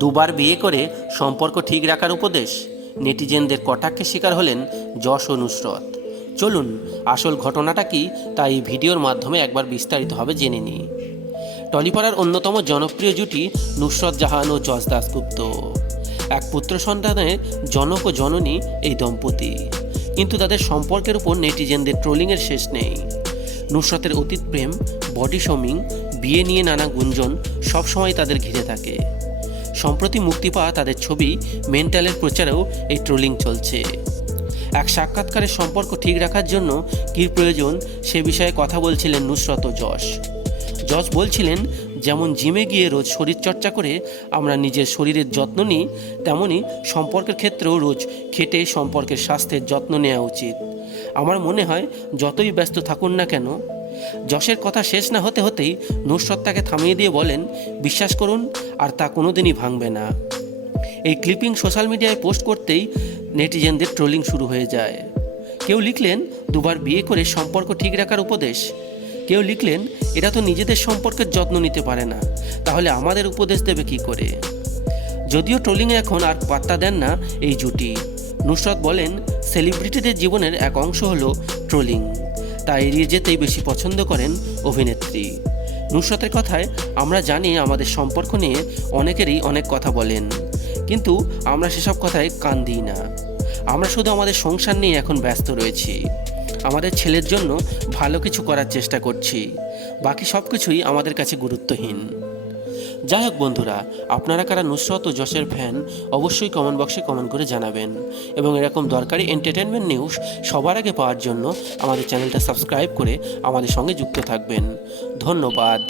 দুবার বিয়ে করে সম্পর্ক ঠিক রাখার উপদেশ, নেটিজেনদের কটাক্ষের শিকার হলেন যশ ও নুসরত। চলুন আসল ঘটনাটা কি তা এই ভিডিওর মাধ্যমে একবার বিস্তারিতভাবে জেনে নিই। টলিপাড়ার অন্যতম জনপ্রিয় জুটি নুসরত জাহান ও যশ দাশগুপ্ত। এক পুত্র সন্তানের জনক ও জননী এই দম্পতি, কিন্তু তাদের সম্পর্কের উপর নেটিজেনদের ট্রোলিংয়ের শেষ নেই। নুসরতের অতীত প্রেম, বডি শেমিং, বিয়ে নিয়ে নানা গুঞ্জন সবসময় তাদের ঘিরে থাকে। সম্প্রতি মুক্তি পাওয়া তাদের ছবি মেন্টালের প্রচারেও এই ট্রোলিং চলছে। এক সাক্ষাৎকারে সম্পর্ক ঠিক রাখার জন্য কী প্রয়োজন সে বিষয়ে কথা বলছিলেন নুসরত ও যশ। যশ বলছিলেন, যেমন জিমে গিয়ে রোজ শরীরচর্চা করে আমরা নিজের শরীরের যত্ন নিই, তেমনই সম্পর্কের ক্ষেত্রেও রোজ খেটে সম্পর্কের স্বাস্থ্যের যত্ন নেওয়া উচিত। আমার মনে হয় যতই ব্যস্ত থাকুন না কেন। যশের কথা শেষ না হতে হতেই নুসরত তাকে থামিয়ে দিয়ে বলেন, বিশ্বাস করুন আর তা কোনোদিনই ভাঙবে না। এই ক্লিপিং সোশ্যাল মিডিয়ায় পোস্ট করতেই নেটিজেনদের ট্রোলিং শুরু হয়ে যায়। কেউ লিখলেন, দুবার বিয়ে করে সম্পর্ক ঠিক রাখার উপদেশ। কেউ লিখলেন, এরা তো নিজেদের সম্পর্কের যত্ন নিতে পারে না, তাহলে আমাদের উপদেশ দেবে কি করে। যদিও ট্রোলিংয়ে এখন আর পাত্তা দেন না এই জুটি। নুসরত বলেন, সেলিব্রিটিদের জীবনের এক অংশ হলো ট্রোলিং, তা এড়িয়ে যেতেই বেশি পছন্দ করেন অভিনেত্রী। নুসরতের কথায়, আমরা জানি আমাদের সম্পর্ক নিয়ে অনেকেরই অনেক কথা বলেন, কিন্তু আমরা সেসব কথায় কান দিই না। আমরা শুধু আমাদের সংসার নিয়ে এখন ব্যস্ত রয়েছি। আমাদের ছেলের জন্য ভালো কিছু করার চেষ্টা করছি, বাকি সব কিছুই আমাদের কাছে গুরুত্বহীন। যাই হোক বন্ধুরা, আপনারা কারা নুসরত ও যশের ফ্যান অবশ্যই কমেন্ট বক্সে কমেন্ট করে জানাবেন, এবং এরকম দরকারি এন্টারটেনমেন্ট নিউজ সবার আগে পাওয়ার জন্য আমাদের চ্যানেলটা সাবস্ক্রাইব করে আমাদের সঙ্গে যুক্ত থাকবেন। ধন্যবাদ।